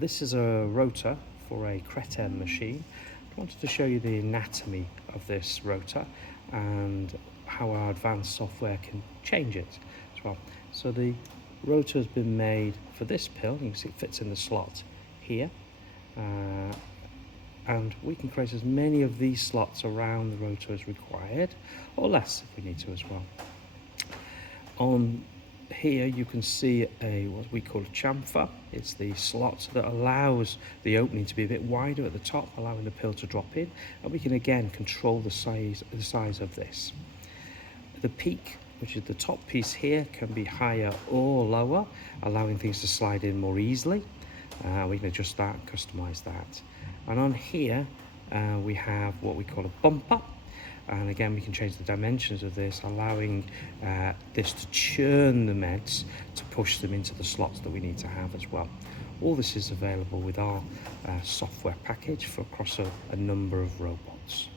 This is a rotor for a Cretin machine. I wanted to show you the anatomy of this rotor and how our advanced software can change it as well. So the rotor has been made for this pill. You can see it fits in the slot here. And we can create as many of these slots around the rotor as required, or less if we need to as well. On here you can see what we call a chamfer. It's the slot that allows the opening to be a bit wider at the top, allowing the pill to drop in, and we can again control the size of this. The peak, which is the top piece here, can be higher or lower, allowing things to slide in more easily. We can adjust that, customize that. And on here we have what we call a bumper, and again we can change the dimensions of this, allowing this to churn the meds to push them into the slots that we need to have as well. All this is available with our software package for across a number of robots.